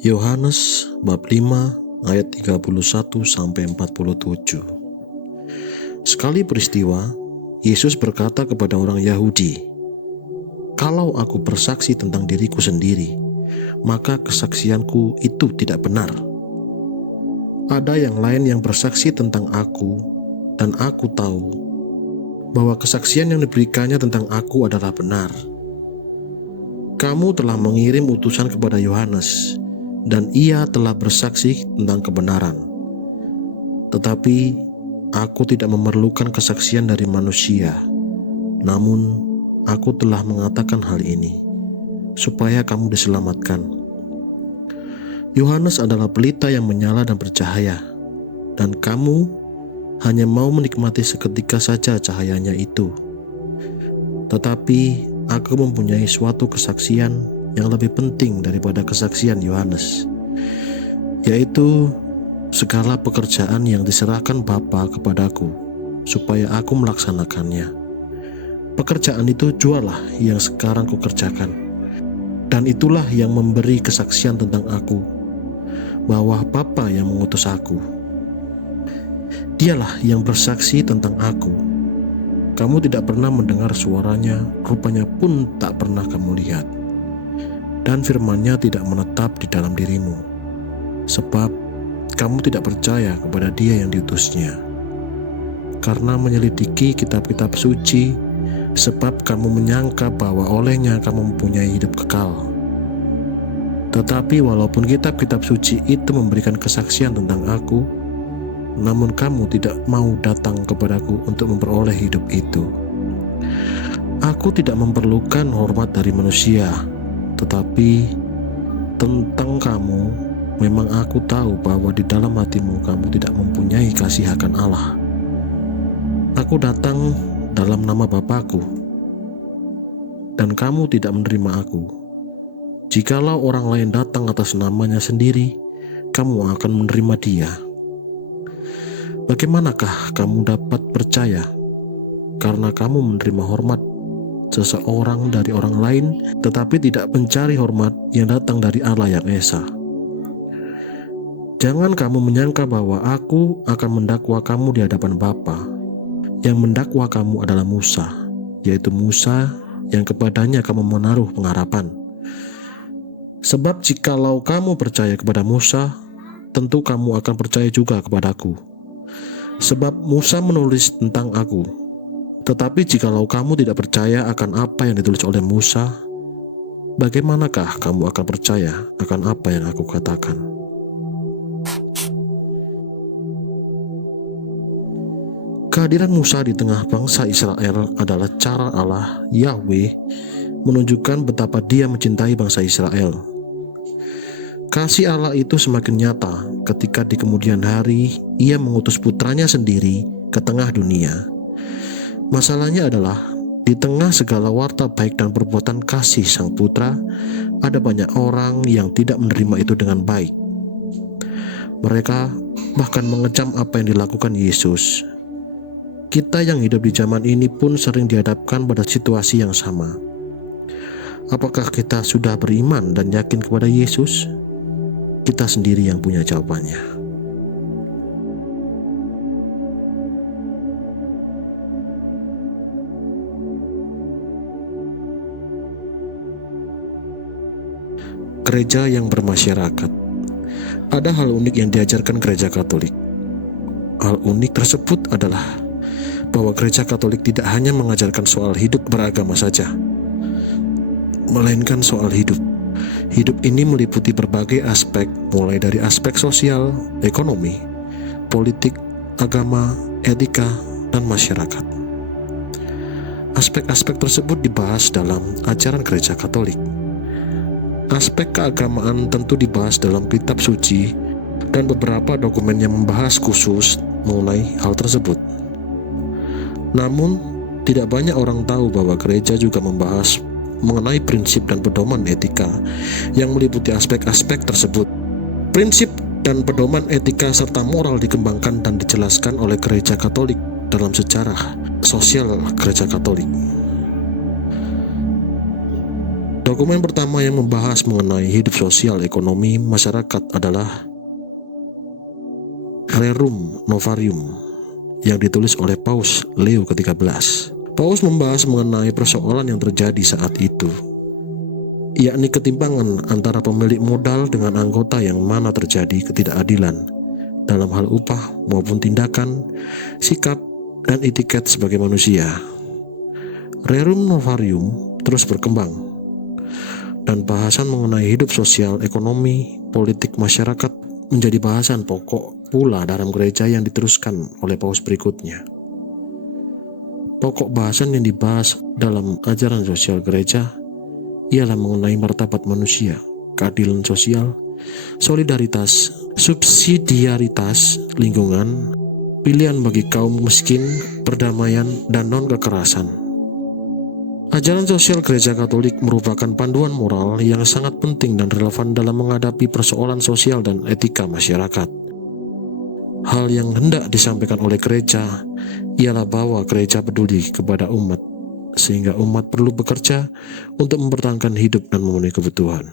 Yohanes bab 5 ayat 31 sampai 47. Sekali peristiwa, Yesus berkata kepada orang Yahudi, "Kalau aku bersaksi tentang diriku sendiri, maka kesaksianku itu tidak benar. Ada yang lain yang bersaksi tentang aku, dan aku tahu bahwa kesaksian yang diberikannya tentang aku adalah benar. Kamu telah mengirim utusan kepada Yohanes, dan ia telah bersaksi tentang kebenaran. Tetapi aku tidak memerlukan kesaksian dari manusia, namun aku telah mengatakan hal ini, supaya kamu diselamatkan. Yohanes adalah pelita yang menyala dan bercahaya, dan kamu hanya mau menikmati seketika saja cahayanya itu. Tetapi aku mempunyai suatu kesaksian yang lebih penting daripada kesaksian Yohanes, yaitu segala pekerjaan yang diserahkan Bapa kepadaku, supaya aku melaksanakannya. Pekerjaan itu jualah yang sekarang kukerjakan, dan itulah yang memberi kesaksian tentang aku, bahwa Bapa yang mengutus aku. Dialah yang bersaksi tentang aku. Kamu tidak pernah mendengar suaranya, rupanya pun tak pernah kamu lihat. Dan firman-Nya tidak menetap di dalam dirimu, sebab kamu tidak percaya kepada Dia yang diutusnya. Karena menyelidiki kitab-kitab suci, sebab kamu menyangka bahwa olehnya kamu mempunyai hidup kekal. Tetapi walaupun kitab-kitab suci itu memberikan kesaksian tentang aku, namun kamu tidak mau datang kepadaku untuk memperoleh hidup itu. Aku tidak memerlukan hormat dari manusia, tetapi tentang kamu, memang aku tahu bahwa di dalam hatimu kamu tidak mempunyai kasih akan Allah. Aku datang dalam nama Bapa-Ku, dan kamu tidak menerima aku. Jikalau orang lain datang atas namanya sendiri, kamu akan menerima dia. Bagaimanakah kamu dapat percaya karena kamu menerima hormat seseorang dari orang lain, tetapi tidak mencari hormat yang datang dari Allah yang Esa? Jangan kamu menyangka bahwa aku akan mendakwa kamu di hadapan Bapa. Yang mendakwa kamu adalah Musa, yaitu Musa yang kepadanya kamu menaruh pengharapan. Sebab jikalau kamu percaya kepada Musa, tentu kamu akan percaya juga kepadaku, sebab Musa menulis tentang aku. Tetapi jikalau kamu tidak percaya akan apa yang ditulis oleh Musa, bagaimanakah kamu akan percaya akan apa yang aku katakan? Kehadiran Musa di tengah bangsa Israel adalah cara Allah, Yahweh, menunjukkan betapa Dia mencintai bangsa Israel. Kasih Allah itu semakin nyata ketika di kemudian hari Ia mengutus putranya sendiri ke tengah dunia. Masalahnya adalah, di tengah segala warta baik dan perbuatan kasih Sang Putra, ada banyak orang yang tidak menerima itu dengan baik. Mereka bahkan mengecam apa yang dilakukan Yesus. Kita yang hidup di zaman ini pun sering dihadapkan pada situasi yang sama. Apakah kita sudah beriman dan yakin kepada Yesus? Kita sendiri yang punya jawabannya. Gereja yang bermasyarakat. Ada hal unik yang diajarkan gereja Katolik. Hal unik tersebut adalah bahwa gereja Katolik tidak hanya mengajarkan soal hidup beragama saja, melainkan soal hidup. Hidup ini meliputi berbagai aspek, mulai dari aspek sosial, ekonomi, politik, agama, etika, dan masyarakat. Aspek-aspek tersebut dibahas dalam ajaran gereja Katolik. Aspek keagamaan tentu dibahas dalam kitab suci, dan beberapa dokumen yang membahas khusus mengenai hal tersebut. Namun, tidak banyak orang tahu bahwa gereja juga membahas mengenai prinsip dan pedoman etika yang meliputi aspek-aspek tersebut. Prinsip dan pedoman etika serta moral dikembangkan dan dijelaskan oleh gereja Katolik dalam sejarah sosial gereja Katolik. Dokumen pertama yang membahas mengenai hidup sosial ekonomi masyarakat adalah Rerum Novarium yang ditulis oleh Paus Leo ke-13. Paus membahas mengenai persoalan yang terjadi saat itu, yakni ketimpangan antara pemilik modal dengan anggota, yang mana terjadi ketidakadilan dalam hal upah maupun tindakan, sikap, dan etiket sebagai manusia. Rerum Novarium terus berkembang, dan bahasan mengenai hidup sosial, ekonomi, politik masyarakat menjadi bahasan pokok pula dalam gereja yang diteruskan oleh paus berikutnya. Pokok bahasan yang dibahas dalam ajaran sosial gereja ialah mengenai martabat manusia, keadilan sosial, solidaritas, subsidiaritas lingkungan, pilihan bagi kaum miskin, perdamaian, dan non-kekerasan. Ajaran sosial gereja Katolik merupakan panduan moral yang sangat penting dan relevan dalam menghadapi persoalan sosial dan etika masyarakat. Hal yang hendak disampaikan oleh gereja ialah bahwa gereja peduli kepada umat, sehingga umat perlu bekerja untuk mempertahankan hidup dan memenuhi kebutuhan.